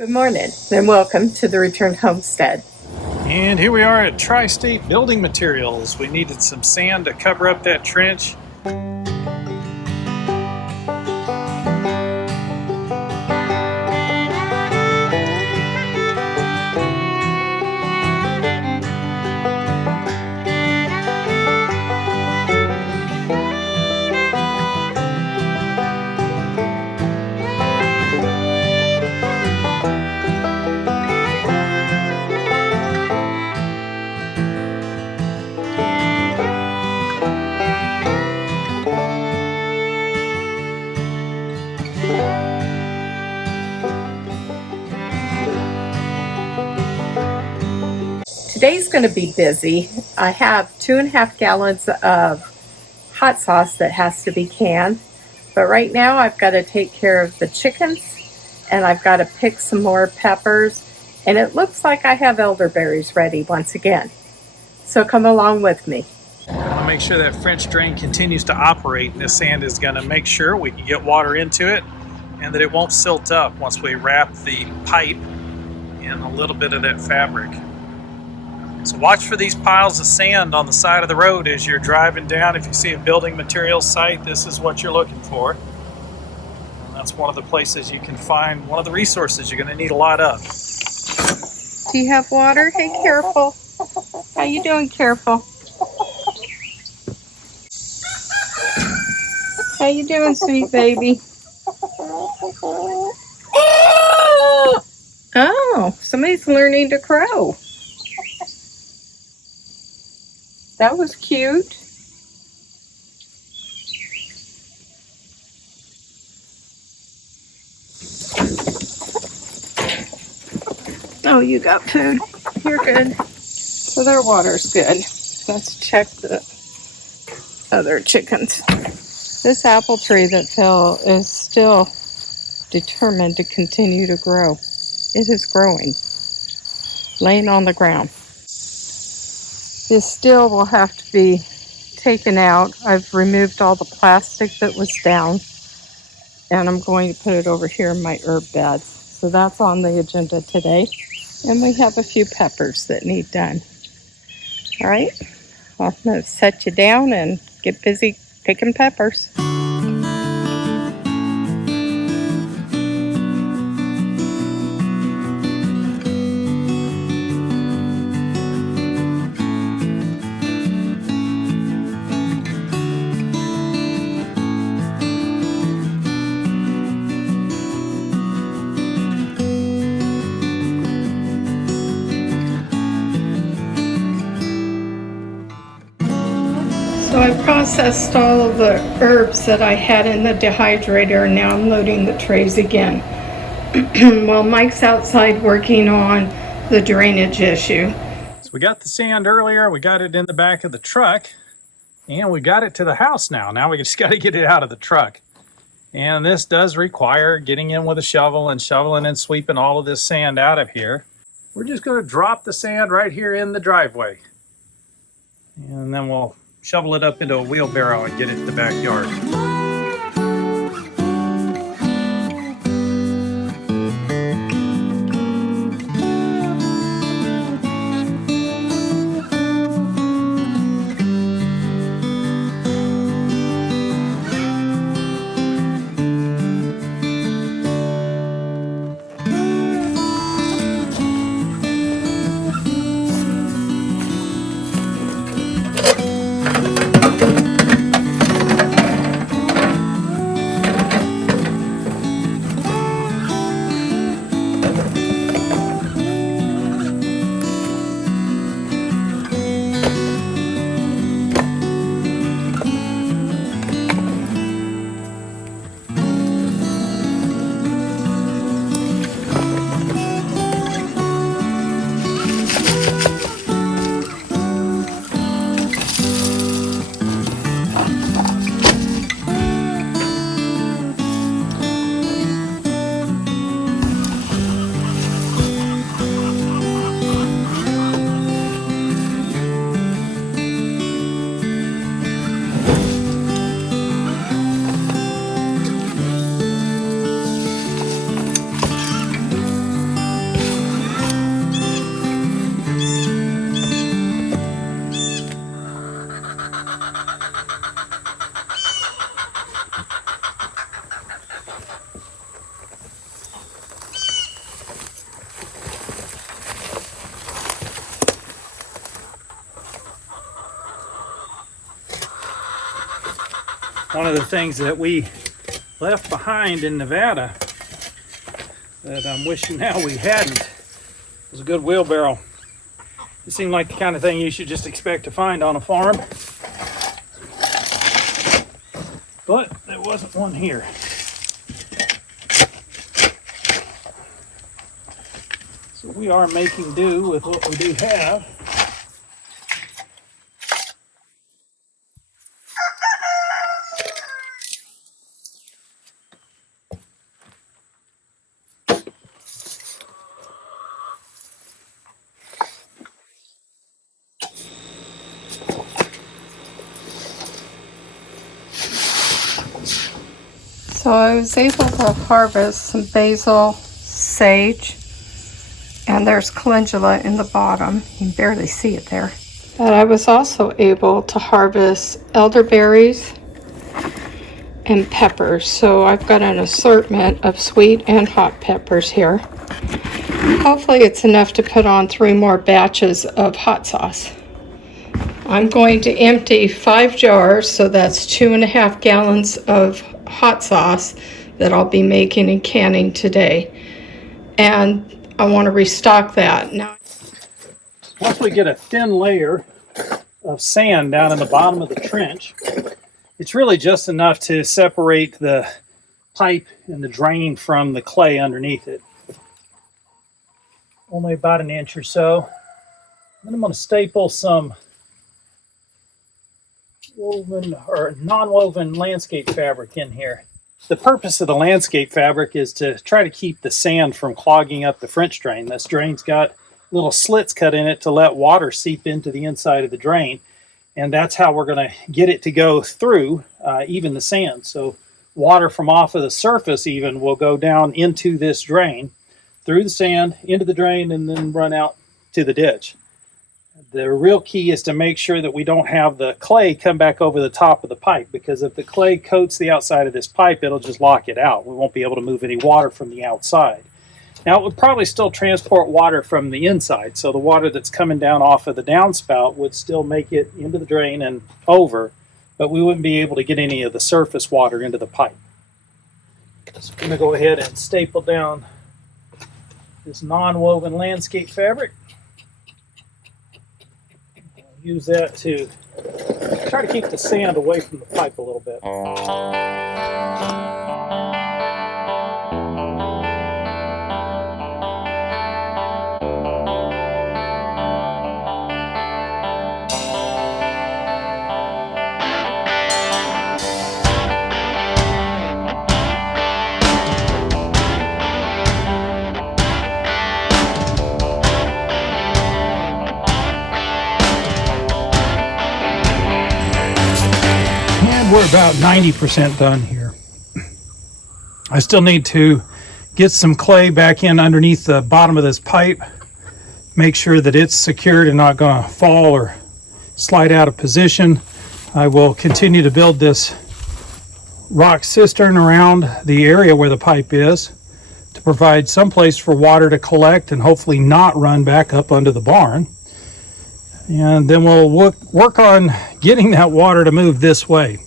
Good morning and welcome to the Returned Homestead. And here we are at Tri-State Building Materials. We needed some sand to cover up that trench. Today's going to be busy. I have 2.5 gallons of hot sauce that has to be canned, but right now I've got to take care of the chickens and I've got to pick some more peppers, and it looks like I have elderberries ready once again. So come along with me. I want to make sure that French drain continues to operate, and this sand is going to make sure we can get water into it and that it won't silt up once we wrap the pipe in a little bit of that fabric. So watch for these piles of sand on the side of the road as you're driving down. If you see a building materials site, this is what you're looking for. And that's one of the places you can find one of the resources you're going to need a lot of. Do you have water? Hey, careful. How you doing, careful? How you doing, sweet baby? Oh, somebody's learning to crow. That was cute. Oh, you got food. You're good. So their water's good. Let's check the other chickens. This apple tree that fell is still determined to continue to grow. It is growing, laying on the ground. This still will have to be taken out. I've removed all the plastic that was down, and I'm going to put it over here in my herb beds. So that's on the agenda today. And we have a few peppers that need done. All right, I'm going to set you down and get busy picking peppers. So I processed all of the herbs that I had in the dehydrator, and now I'm loading the trays again. While Mike's outside working on the drainage issue. So we got the sand earlier, we got it in the back of the truck, and we got it to the house now. Now we just got to get it out of the truck. And this does require getting in with a shovel and shoveling and sweeping all of this sand out of here. We're just going to drop the sand right here in the driveway. And then we'll shovel it up into a wheelbarrow and get it to the backyard. One of the things that we left behind in Nevada that I'm wishing now we hadn't was a good wheelbarrow. It seemed like the kind of thing you should just expect to find on a farm. But there wasn't one here. So we are making do with what we do have. So I was able to harvest some basil, sage, and there's calendula in the bottom. You can barely see it there. But I was also able to harvest elderberries and peppers. So I've got an assortment of sweet and hot peppers here. Hopefully it's enough to put on 3 more batches of hot sauce. I'm going to empty 5 jars, so that's 2.5 gallons of hot sauce that I'll be making and canning today. And I want to restock that. Now, Once we get a thin layer of sand down in the bottom of the trench, it's really just enough to separate the pipe and the drain from the clay underneath it. Only about an inch or so. Then I'm going to staple some woven or non-woven landscape fabric in here. The purpose of the landscape fabric is to try to keep the sand from clogging up the French drain. This drain's got little slits cut in it to let water seep into the inside of the drain, and that's how we're going to get it to go through even the sand. So water from off of the surface even will go down into this drain, through the sand, into the drain, and then run out to the ditch. The real key is to make sure that we don't have the clay come back over the top of the pipe, because if the clay coats the outside of this pipe, it'll just lock it out. We won't be able to move any water from the outside. Now, it would probably still transport water from the inside, so the water that's coming down off of the downspout would still make it into the drain and over, but we wouldn't be able to get any of the surface water into the pipe. So I'm going to go ahead and staple down this non-woven landscape fabric. Use that to try to keep the sand away from the pipe a little bit. We're about 90% done here. I still need to get some clay back in underneath the bottom of this pipe, make sure that it's secured and not going to fall or slide out of position. I will continue to build this rock cistern around the area where the pipe is to provide some place for water to collect and hopefully not run back up under the barn. And then we'll work on getting that water to move this way.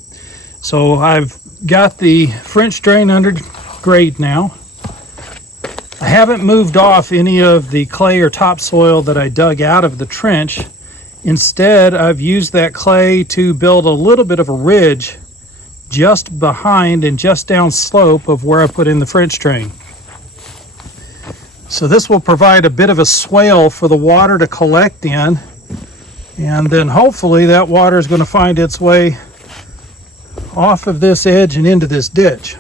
So I've got the French drain under grade now. I haven't moved off any of the clay or topsoil that I dug out of the trench. Instead, I've used that clay to build a little bit of a ridge just behind and just down slope of where I put in the French drain. So this will provide a bit of a swale for the water to collect in, and then hopefully that water is going to find its way off of this edge and into this ditch.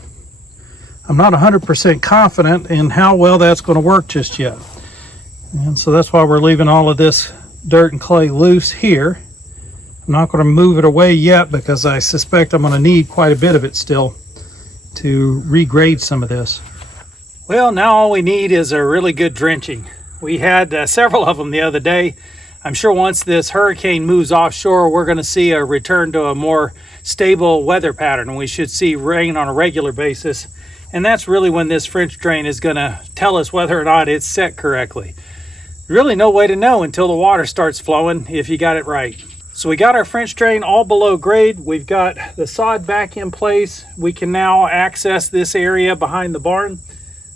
I'm not 100% confident in how well that's going to work just yet. And so that's why we're leaving all of this dirt and clay loose here. I'm not going to move it away yet because I suspect I'm going to need quite a bit of it still to regrade some of this. Well, now all we need is a really good drenching. We had several of them the other day. I'm sure once this hurricane moves offshore, we're going to see a return to a more stable weather pattern, and we should see rain on a regular basis. And that's really when this French drain is going to tell us whether or not it's set correctly. Really no way to know until the water starts flowing if you got it right. So we got our French drain all below grade. We've got the sod back in place. We can now access this area behind the barn.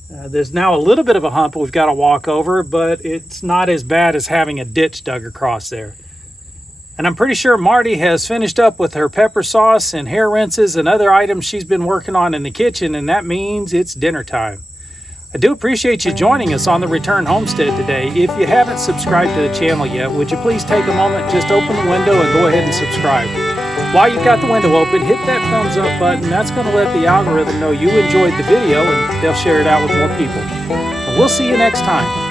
There's now a little bit of a hump we've got to walk over, but it's not as bad as having a ditch dug across there. And I'm pretty sure Marty has finished up with her pepper sauce and hair rinses and other items she's been working on in the kitchen, and that means it's dinner time. I do appreciate you joining us on the Return Homestead today. If you haven't subscribed to the channel yet, would you please take a moment, just open the window and go ahead and subscribe. While you've got the window open, hit that thumbs up button. That's going to let the algorithm know you enjoyed the video, and they'll share it out with more people. And we'll see you next time.